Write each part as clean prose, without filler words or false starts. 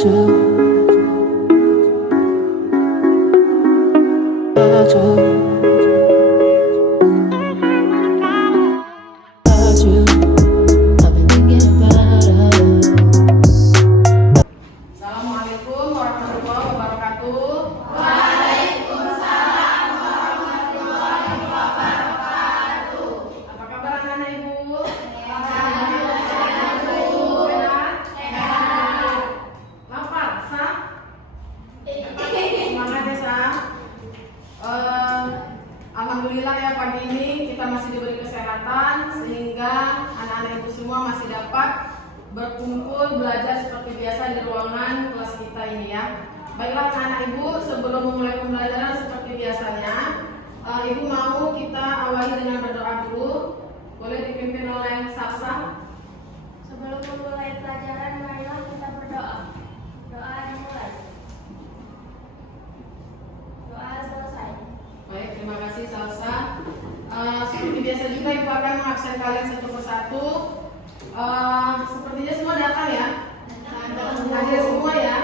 Assalamualaikum warahmatullahi wabarakatuh. Apa kabar anak-anak ibu? Sehat? Lapar? Sah? Semangat ya Sah? Alhamdulillah ya pagi ini kita masih diberi kesehatan sehingga anak-anak ibu semua masih dapat berkumpul belajar seperti biasa di ruangan kelas kita ini ya. Baiklah anak-anak ibu, sebelum memulai pembelajaran seperti biasanya, ibu mau kita awali dengan berdoa dulu. Boleh dipimpin oleh Sasa. Sebelum memulai pelajaran, marilah kita berdoa. Doa dimulai. Doa selesai. Baik, terima kasih Salsa. Seperti biasa juga ibu akan mengabsen kalian satu persatu. Sepertinya semua datang ya. Hadir semua ya.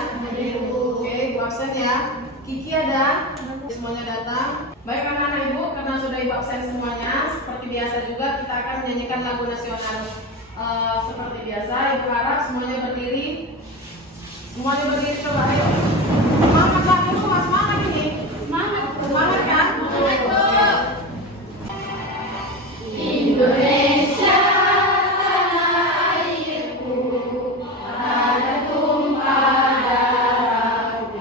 Oke, ibu absen ya. Kiki ada. Semuanya datang. Baik anak-anak ibu, karena sudah ibu absen semuanya, seperti biasa juga kita akan menyanyikan lagu nasional. Seperti biasa, ibu harap semuanya berdiri. Semuanya berdiri coba ayo. Semangat lah, ibu semangat ini. Semangat kan? Indonesia tanah airku, ada tumpah darahku.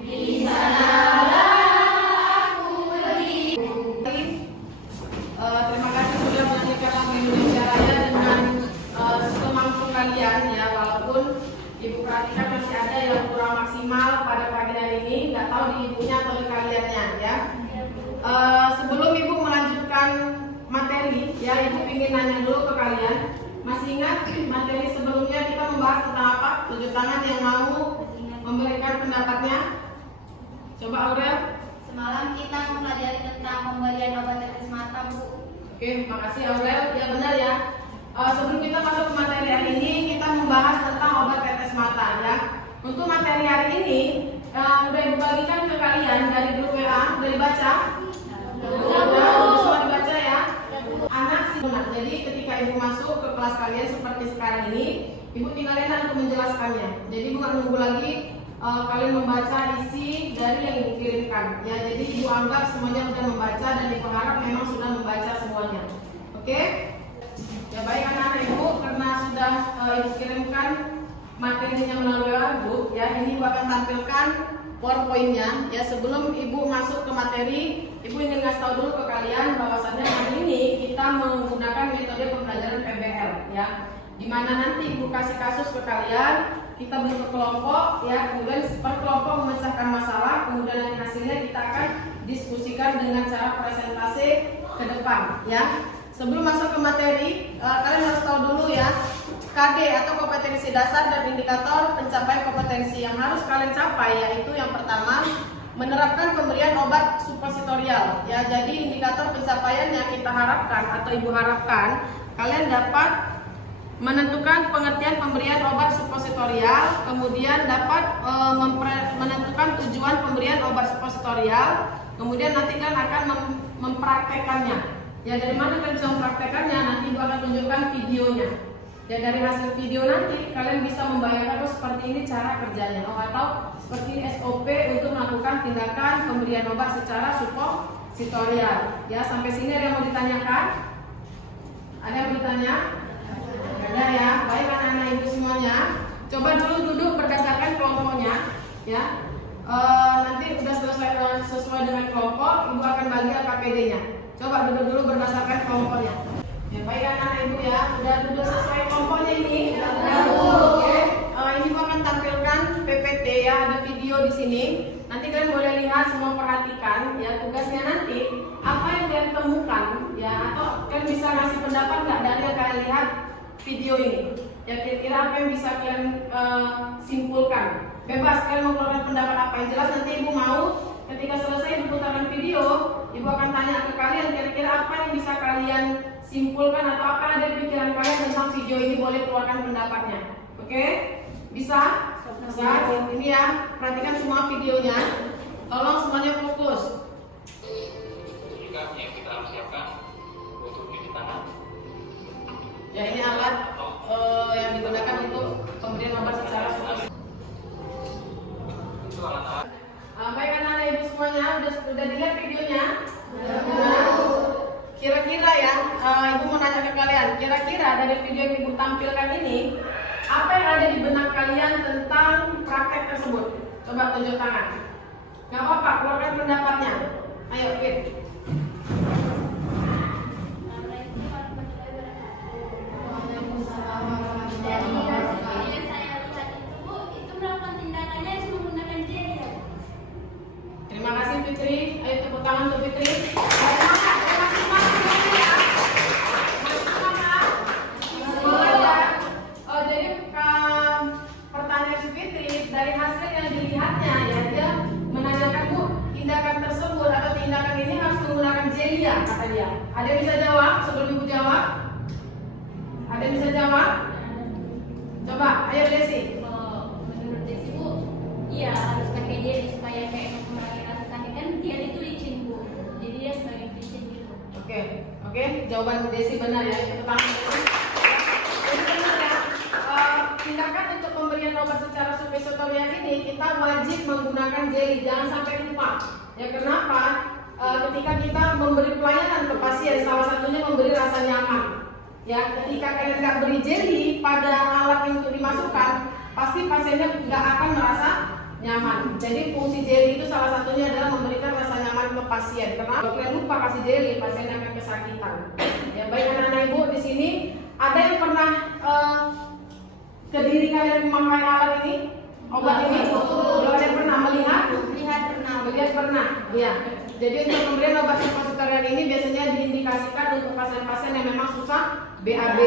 Di sanalah aku berhidup. Terima kasih sudah menyanyikan lagu Indonesia Raya dengan semampu kalian ya, walaupun ibu perhatikan masih ada yang kurang maksimal pada pagi hari ini, nggak tahu di ibunya atau di kaliannya ya. Sebelum ibu melanjutkan materi ya, ibu ingin nanya dulu ke kalian, masih ingat materi sebelumnya kita membahas tentang apa? Tunjuk tangan yang mau memberikan pendapatnya. Coba Aurel. Semalam kita mempelajari tentang pemberian obat tetes mata, Bu. Oke, makasih Aurel. Ya benar ya. Sebelum kita masuk ke materi hari ini, kita membahas tentang obat tetes mata ya. Untuk materi hari ini, udah ibu bagikan ke kalian dari grup WA, udah dibaca? Udah semua dibaca ya. Anak sih benar. Jadi ketika ibu masuk ke kelas kalian seperti sekarang ini, ibu tinggal enak untuk menjelaskannya. Jadi ibu nggak nunggu lagi kalian membaca isi dari yang dikirimkan ya. Jadi ibu anggap semuanya sudah membaca dan ibu harap memang sudah membaca semuanya. Oke? Ya baik anak-anak ibu, karena sudah ibu kirimkan materinya melalui grup ya, ini ibu akan tampilkan PowerPoint-nya ya. Sebelum ibu masuk ke materi, ibu ingin ngasih tahu dulu ke kalian bahwasannya hari ini kita menggunakan metode pembelajaran PBL ya, dimana nanti ibu kasih kasus ke kalian, kita bentuk kelompok ya, kemudian per kelompok memecahkan masalah, kemudian nanti hasilnya kita akan diskusikan dengan cara presentasi ke depan ya. Sebelum masuk ke materi, kalian harus tahu dulu ya, KD atau kompetensi dasar dan indikator pencapaian kompetensi yang harus kalian capai, yaitu yang pertama menerapkan pemberian obat supositorial ya. Jadi indikator pencapaian yang kita harapkan atau ibu harapkan kalian dapat menentukan pengertian pemberian obat supositorial, kemudian dapat menentukan tujuan pemberian obat supositorial, kemudian nanti kalian akan mempraktekannya. Ya, dari mana kalian bisa mempraktekannya? Nanti ibu akan tunjukkan videonya. Ya, dari hasil video nanti kalian bisa membayangkan seperti ini cara kerjanya, atau seperti ini SOP untuk melakukan tindakan pemberian obat secara supositorial. Ya, sampai sini ada yang mau ditanyakan? Ada yang mau ditanya? Ada ya. Baik anak-anak ibu semuanya, coba dulu duduk berdasarkan kelompoknya. Ya, nanti udah selesai sesuai dengan kelompok, ibu akan bagi KPD-nya. Coba duduk dulu berdasarkan kelompoknya. Ya, baik anak-anak ibu ya, udah duduk sesuai kelompoknya ini. Oke, ini ibu akan tampilkan PPT ya, ada video di sini. Nanti kalian boleh lihat, semua perhatikan ya. Tugasnya nanti apa yang kalian temukan ya, atau kalian bisa ngasih pendapat nggak dari yang kalian lihat video ini. Ya, kira-kira apa yang bisa kalian simpulkan. Bebas kalian mau keluarkan pendapat apa yang jelas. Nanti ibu mau ketika selesai diputarkan video, ibu akan tanya ke kalian kira-kira apa yang bisa kalian simpulkan atau apa ada di pikiran kalian tentang video ini, boleh keluarkan pendapatnya. Oke? Bisa? Bisa. Ini ya, perhatikan semua videonya. Tolong semuanya fokus. Juga yang kita harus siapkan untuk cuci tangan. Ya, ini alat yang digunakan untuk pemberian obat secara sukarela. Itu alat-alat. Baik anak-anak ibu semuanya, udah dilihat videonya? Nah, kira-kira ya, ibu mau nanya ke kalian, kira-kira dari video yang ibu tampilkan ini, apa yang ada di benak kalian tentang praktek tersebut? Coba tunjuk tangan. Gak apa-apa, keluarkan pendapatnya. Ayo, Fit. Dari hasil yang saya lihat itu Bu, itu melakukan tindakannya itu menggunakan jari ya. Terima kasih Fitri. Ayo tepuk tangan untuk Fitri. Semangat, semangat semuanya ya. Semangat. Semuanya. Jadi pertanyaan si Fitri dari hasil yang dilihatnya ya, dia menanyakan Bu, tindakan tersebut atau tindakan ini harus menggunakan jeli ya, kata dia. Ada yang bisa jawab sebelum ibu jawab? Ada yang bisa jawab? Coba, ayo Desi. Menurut Desi Bu, iya harus pakai jari supaya kayak mengurangi rasa sakit kan dia itu licin Bu, jadi dia sebagai licin gitu. Oke, jawaban Desi benar ya. Tepuk tangan Desi. Jadi benar ya. Tindakan untuk pemberian obat secara suppositorian ini kita wajib menggunakan jeli, jangan sampai lupa. Ya kenapa? Ketika kita memberi pelayanan ke pasien, salah satunya memberi rasa nyaman. Ya, ketika kalian nggak beri jeli pada alat yang untuk dimasukkan, pasti pasiennya nggak akan merasa nyaman. Jadi fungsi jeli itu salah satunya adalah memberikan rasa nyaman ke pasien. Karena kalau kalian lupa kasih jeli, pasien akan kesakitan. Ya, baik anak-anak ibu di sini, ada yang pernah ke diri kalian memakai alat ini, obat ini? Belum ada yang pernah melihat? Melihat pernah. Iya. Jadi untuk pemberian obat suppositorian ini biasanya diindikasikan untuk pasien-pasien yang memang susah BAB.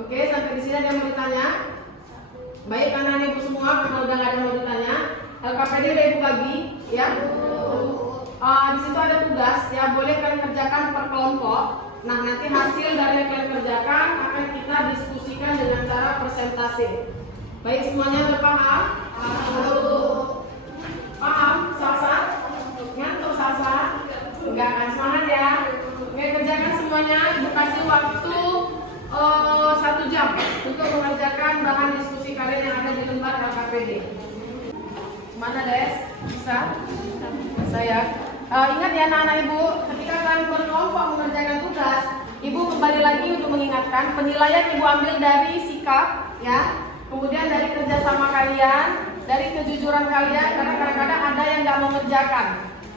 Oke, sampai di sini ada yang mau ditanya? Baik, anak-anak ibu semua, kalau udah nggak ada yang mau ditanya, LKPD udah ibu bagi, ya. Di situ ada tugas, ya boleh kalian kerjakan per kelompok. Nah, nanti hasil dari yang kalian kerjakan akan kita diskusikan dengan cara persentase. Baik, semuanya udah paham? Paham? Salsa? Ngantuk Salsa? Enggak akan semangat ya. Oke, kerjakan semuanya. Ibu kasih waktu 1 jam untuk mengerjakan bahan diskusi kalian yang ada di lembar LKPD. Mana Des? Bisa? Saya. Ingat ya anak-anak ibu, ketika kalian berkelompok mengerjakan tugas, ibu kembali lagi untuk mengingatkan penilaian ibu ambil dari sikap, ya, kemudian dari kerjasama kalian, dari kejujuran kalian, karena kadang-kadang ada yang nggak mengerjakan,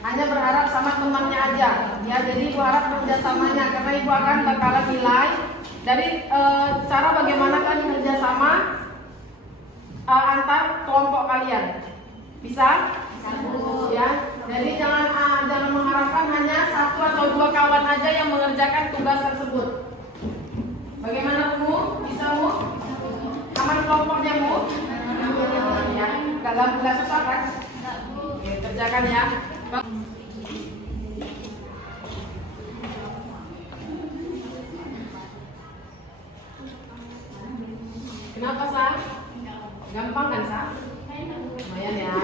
hanya berharap sama temannya aja, ya. Jadi ibu harap kerjasamanya, karena ibu akan bakalan nilai dari cara bagaimana kalian kerjasama antar kelompok kalian. Bisa? Ya. Jadi jangan mengharapkan hanya 1 atau 2 kawan aja yang mengerjakan tugas tersebut. Bagaimana Bu? Bisa Bu? Aman kelompoknya Bu? Ya, nggak susah kan? Oke, kerjakan ya. Kenapa Sa? Gampang kan Sa? Lumayan ya.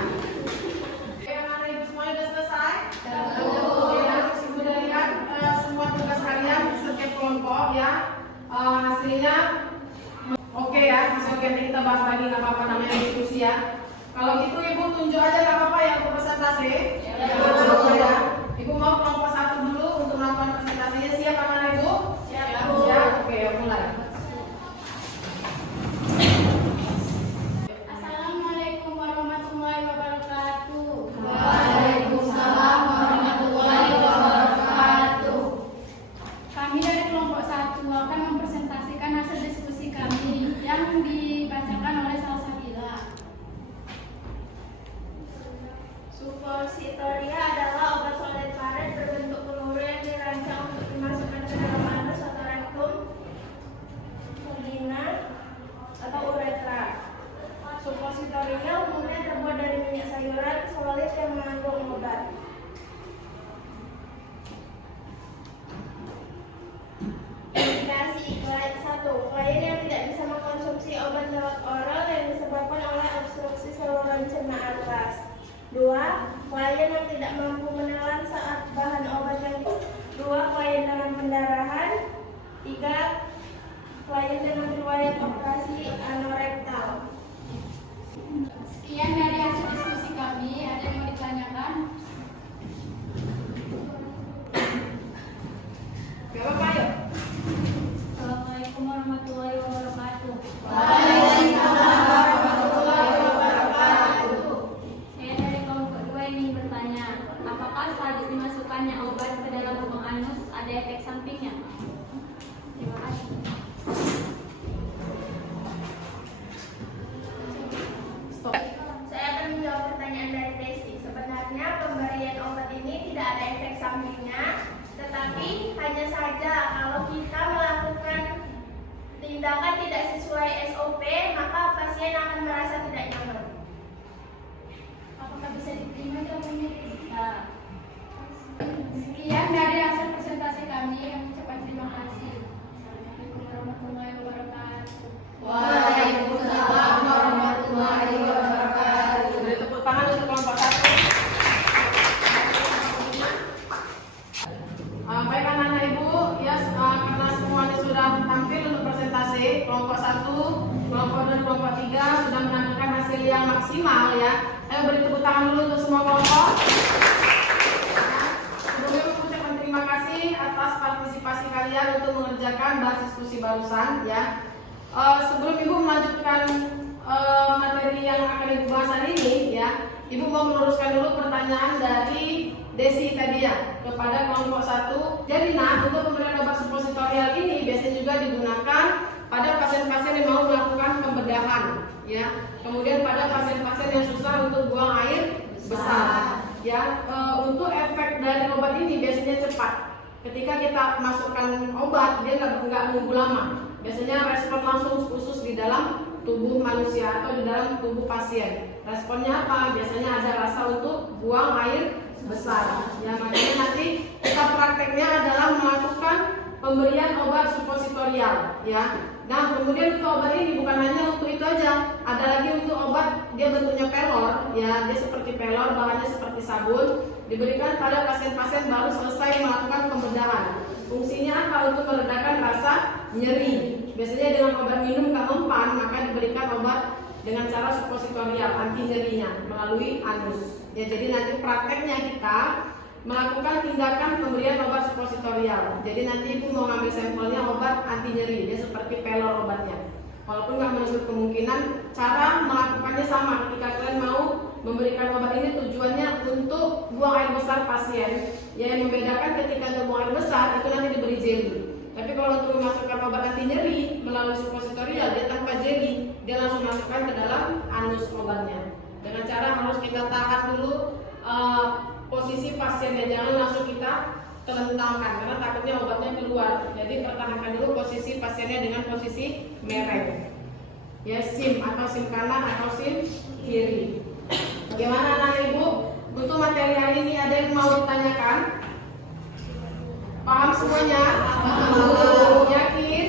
Oke, anak-anak ibu semuanya udah selesai? Ya, ibu udah lihat semua tugas kalian setiap kelompok ya. Hasilnya oke ya, hasil nanti kita bahas lagi, nggak apa-apa, namanya diskusi ya. Kalau gitu ibu tunjuk aja, nggak apa-apa ya untuk presentasi. Ya. Ibu mau kelompok 1 dulu untuk melakukan presentasinya. Siap anak-anak ibu? Siap. Siap. Oke, mulai. Assalamualaikum warahmatullahi wabarakatuh. Waalaikumsalam warahmatullahi wabarakatuh. Kami dari kelompok 1 akan mempresentasikan hasil diskusi kami yang dibacakan oleh Salsabila. Suppositoria adalah obat solid karet berbentuk tindakan tidak sesuai SOP, maka pasien akan merasa tidak nyaman. Apakah bisa diterima jawabannya? Bisa. Sekian dari hasil presentasi kami. Kami ucapkan terima kasih. Assalamualaikum warahmatullahi wabarakatuh. Waalaikumsalam warahmatullahi wabarakatuh. Beri tepuk tangan untuk kelompok 1. Baik anak-anak ibu, ya karena semuanya sudah tampil untuk presentasi, kelompok 1, kelompok 2, kelompok 3 sudah menampilkan hasil yang maksimal ya. Ayo beri tepuk tangan dulu untuk semua kelompok. Sebelumnya mengucapkan terima kasih atas partisipasi kalian untuk mengerjakan bahas diskusi barusan ya. Sebelum ibu melanjutkan materi yang akan ibu bahas hari ini ya, ibu mau meluruskan dulu pertanyaan dari Desi tadi ya kepada kelompok 1. Jadi untuk pemberian obat suppositorial ini biasanya juga digunakan pada pasien-pasien yang mau melakukan pembedahan ya. Kemudian pada pasien-pasien yang susah untuk buang air besar ya. Untuk efek dari obat ini biasanya cepat. Ketika kita masukkan obat dia nggak nunggu lama. Biasanya respon langsung khusus di dalam tubuh manusia atau di dalam tubuh pasien. Responnya apa? Biasanya ada rasa untuk buang air besar. Ya, makanya nanti kita prakteknya adalah melakukan pemberian obat suppositorial ya. Nah, kemudian untuk obat ini bukan hanya untuk itu aja. Ada lagi untuk obat dia bentuknya pelor ya, dia seperti pelor, bahannya seperti sabun, diberikan pada pasien-pasien baru selesai melakukan pembedahan. Fungsinya apa? Untuk meredakan rasa nyeri. Biasanya dengan obat minum nggak mempan, maka diberikan obat dengan cara suppositorial anti nyerinya melalui anus. Ya, jadi nanti prakteknya kita melakukan tindakan pemberian obat suppositorial. Jadi nanti ibu mau ngambil sampelnya obat anti nyeri, dia seperti pelor obatnya. Walaupun nggak menutup kemungkinan, cara melakukannya sama. Ketika kalian mau memberikan obat ini tujuannya untuk buang air besar pasien. Ya, yang membedakan ketika untuk buang air besar itu nanti diberi jeli. Tapi kalau untuk memasukkan obat anti nyeri melalui suppositorial dia tanpa jeli, dia langsung masukkan ke dalam anus obatnya. Dengan cara harus kita tahan dulu posisi pasiennya, jangan langsung kita telentangkan karena takutnya obatnya keluar. Jadi pertahankan dulu posisi pasiennya dengan posisi mereng. Ya, sim atau sim kanan atau sim kiri. Bagaimana anak ibu? Untuk materi hari ini ada yang mau ditanyakan? Paham semuanya? Paham. Yakin?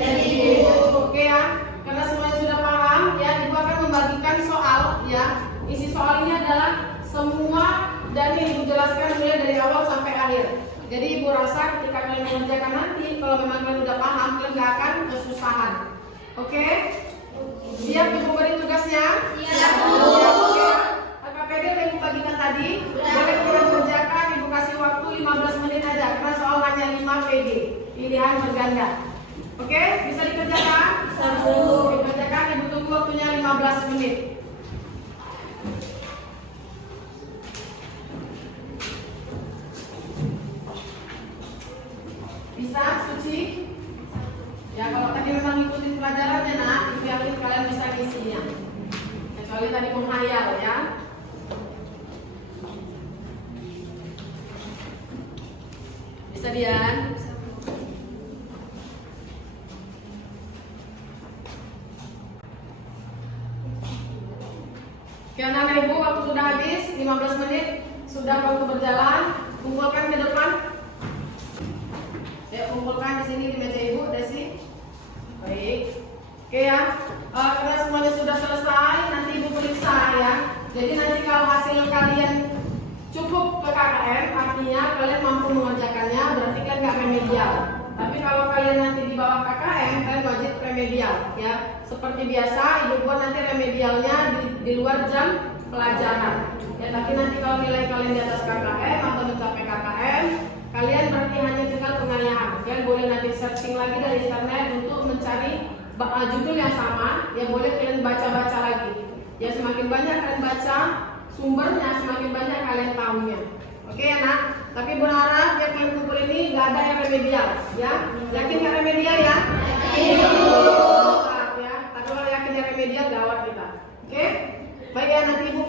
Yakin. Oke ya. Karena semuanya sudah paham, ya ibu akan membagikan soal ya. Isi soal ini adalah semua dari yang ibu jelaskan mulai dari awal sampai akhir. Jadi ibu rasa ketika kalian mengerjakan nanti, kalau memang kalian sudah paham, kalian nggak akan kesusahan. Oke? Siap ibu beri tugasnya? Siap. Oke. KKPD udah ibu bagikan tadi. Boleh kalian kerjakan, ibu kasih waktu 15 menit aja karena soal hanya 5 PD. Pilihan berganda. Oke, bisa dikerjakan? Dikerjakan, ibu tunggu waktunya 15 menit. Bisa, Suci? Ya, kalau tadi memang ngikutin pelajarannya nak, ibu yakin kalian bisa ngisinya. Kecuali tadi menghayal ya. Bisa Dian? Oke anak-anak ibu, waktu sudah habis 15 menit sudah waktu berjalan. Kumpulkan ke depan. Ya, kumpulkan di sini di meja ibu, Desi. Baik. Oke ya. Karena semuanya sudah selesai, nanti ibu periksa ya. Jadi nanti kalau hasil kalian cukup ke KKM, artinya kalian mampu mengerjakannya, berarti kan nggak remedial. Tapi kalau kalian nanti di bawah KKM, kalian wajib remedial ya. Seperti biasa, ibu buat nanti remedialnya di luar jam pelajaran. Ya, tapi nanti kalau nilai kalian di atas KKM atau mencapai KKM, kalian berarti hanya tinggal pengayahan. Kalian boleh nanti searching lagi dari internet untuk mencari judul yang sama. Ya, boleh kalian baca-baca lagi. Ya, semakin banyak kalian baca sumbernya, semakin banyak kalian tahunya. Oke ya nak? Tapi berharap yang kalian kumpul ini nggak ada yang remedial. Ya, yakin nggak remedial ya? Yakin. Ya, tapi kalau yakin yang remedial gawat kita. Oke? Baik ya, nanti ibu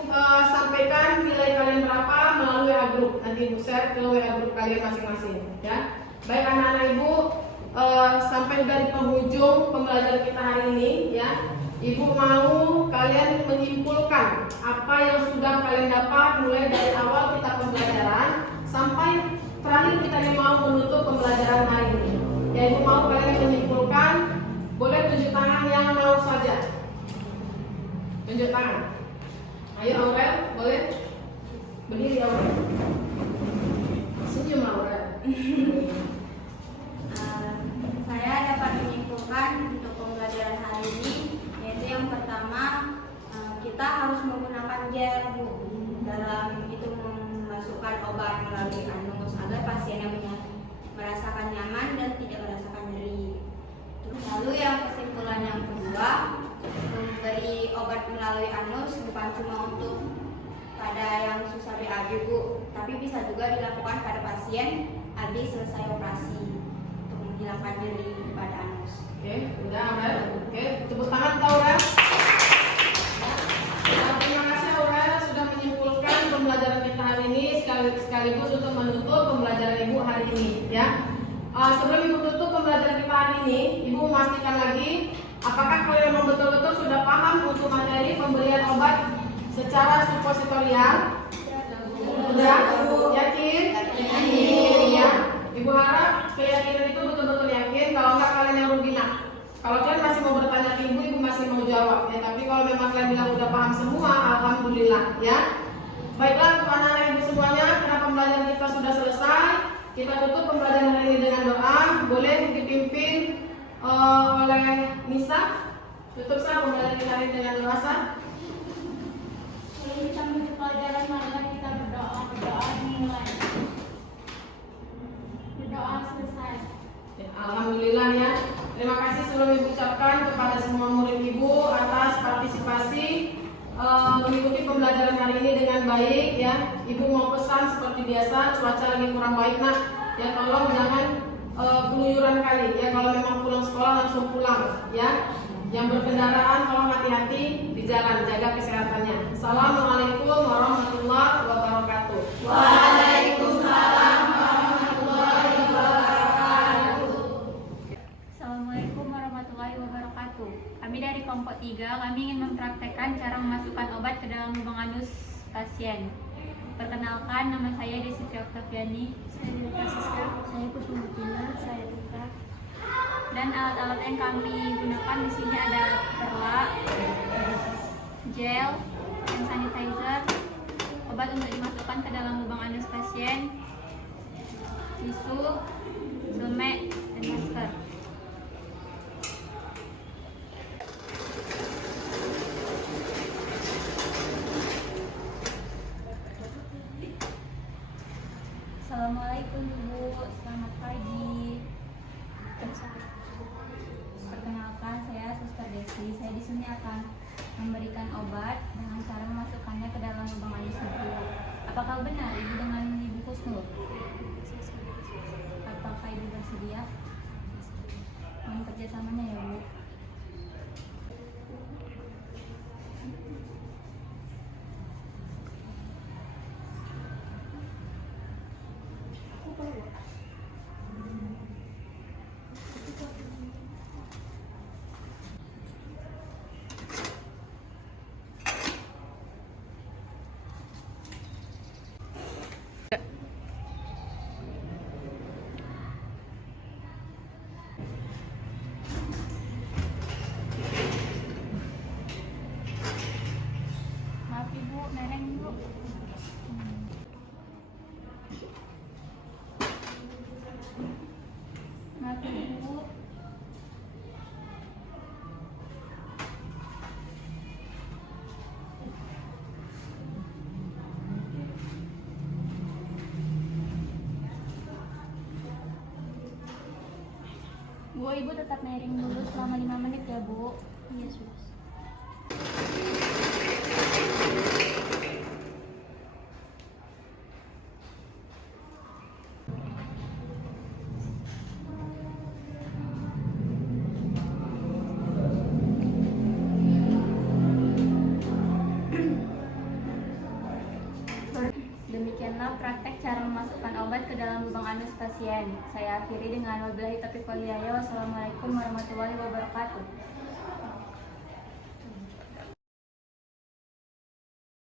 sampaikan nilai kalian berapa melalui WA group. Nanti ibu share ke WA group kalian masing-masing. Ya. Baik anak-anak ibu, sampai dari penghujung pembelajaran kita hari ini ya. Ibu mau kalian menyimpulkan apa yang sudah kalian dapat mulai dari awal kita pembelajaran sampai terakhir kita mau menutup pembelajaran hari ini. Ya, Ibu mau kalian menyimpulkan. Boleh tunjuk tangan yang mau saja. Tunjuk tangan. Ayo Aurel, boleh? Berdiri Aurel. Senyum Aurel. Saya dapat menyimpulkan untuk pembelajaran hari ini, yaitu yang pertama kita harus menggunakan gel Bu dalam itu memasukkan obat melalui anus agar pasien yang merasakan nyaman dan tidak merasakan nyeri. Lalu yang kesimpulan yang kedua, memberi obat melalui anus bukan cuma untuk pada yang susah BAB Bu, tapi bisa juga dilakukan pada pasien habis selesai operasi untuk menghilangkan nyeri pada anus. Oke, udah Aurel. Oke, tepuk tangan untuk Aurel. Terima kasih Aurel sudah menyimpulkan pembelajaran kita hari ini sekaligus untuk menutup pembelajaran Ibu hari ini ya. Sebelum Ibu tutup pembelajaran kita hari ini, Ibu memastikan lagi apakah kalian memang betul-betul sudah paham untuk materi pemberian obat secara suppositorial? Sudah? Yakin? Ya. Ibu harap keyakinan itu betul-betul yakin. Kalau enggak kalian yang rugi nak. Kalau kalian masih mau bertanya ke Ibu, Ibu masih mau jawab ya. Tapi kalau memang kalian bilang udah paham semua, alhamdulillah ya. Baiklah untuk anak-anak Ibu semuanya, karena pembelajaran kita sudah selesai. Kita tutup pembelajaran hari ini dengan doa. Boleh dipimpin oleh Nisa. Tutup sah pembelajaran kita hari ini dengan doa sah. Sebelum kita menutup pelajaran, marilah kita berdoa dimulai. Berdoa selesai. Ya, alhamdulillah ya. Terima kasih sebelum Ibu ucapkan kepada semua murid Ibu atas partisipasi mengikuti pembelajaran hari ini dengan baik ya. Ibu mau pesan seperti biasa, cuaca lagi kurang baik nak. Ya tolong jangan keluyuran kali ya. Kalau memang pulang sekolah langsung pulang ya. Yang berkendaraan tolong hati-hati di jalan, jaga kesehatannya. Assalamualaikum warahmatullahi wabarakatuh. Waalaikumsalam warahmatullahi wabarakatuh. Assalamualaikum warahmatullahi wabarakatuh. Kami dari kelompok 3, kami ingin mempraktekkan cara memasukkan obat ke dalam lubang anus pasien. Perkenalkan, nama saya Desitri Oktaviani. Saya dari Francisca. Saya Kusuma. Saya Tika. Dan alat-alat yang kami gunakan di sini ada perla, gel, hand sanitizer, obat untuk dimasukkan ke dalam lubang anus pasien, tisu, domek, dan masker. Assalamualaikum Ibu, selamat pagi. Perkenalkan, saya Suster Desi. Saya di sini akan memberikan obat dengan cara memasukkannya ke dalam lubang anus Ibu. Apakah benar Ibu dengan Ibu Kusnur? Apakah Ibu bersedia? Mohon kerjasamanya ya Bu. Maaf Ibu, neneng dulu. Maaf Ibu. Bu, Ibu tetap nering dulu selama 5 menit ya Bu. Iya, Sus. Demikianlah praktek cara memasukkan obat ke dalam lubang anus pasien. Saya akhiri dengan wabillahi taufiq wal hidayah. Wassalamualaikum warahmatullahi wabarakatuh.